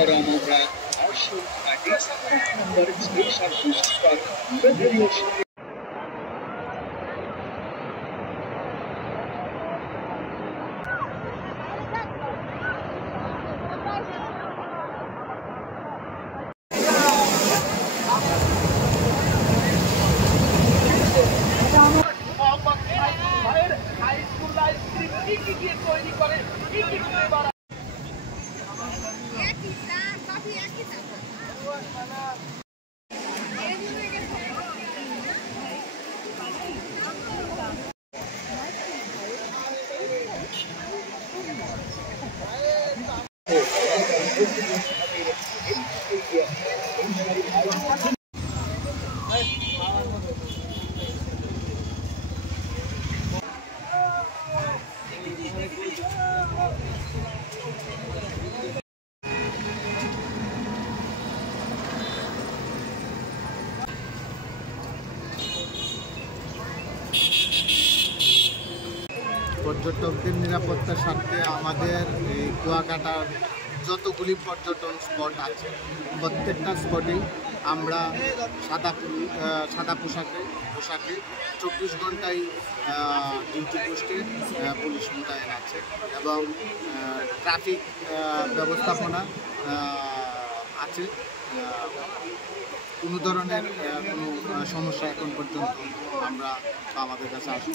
muhtaram আমরা আসুন নম্বর special পুরস্কার পর্যটকদের নিরাপত্তার স্বার্থে আমাদের এই কুয়াকাটার যতগুলি পর্যটন স্পট আছে প্রত্যেকটা স্পটেই আমরা সাদা পোশাকে 24 ঘন্টায় ডিউটি পোস্টে পুলিশ মোতায়েন আছে এবং ট্রাফিক ব্যবস্থাপনা আছে। কোনো ধরনের কোনো সমস্যা এখন পর্যন্ত আমরা আমাদের কাছে আসে।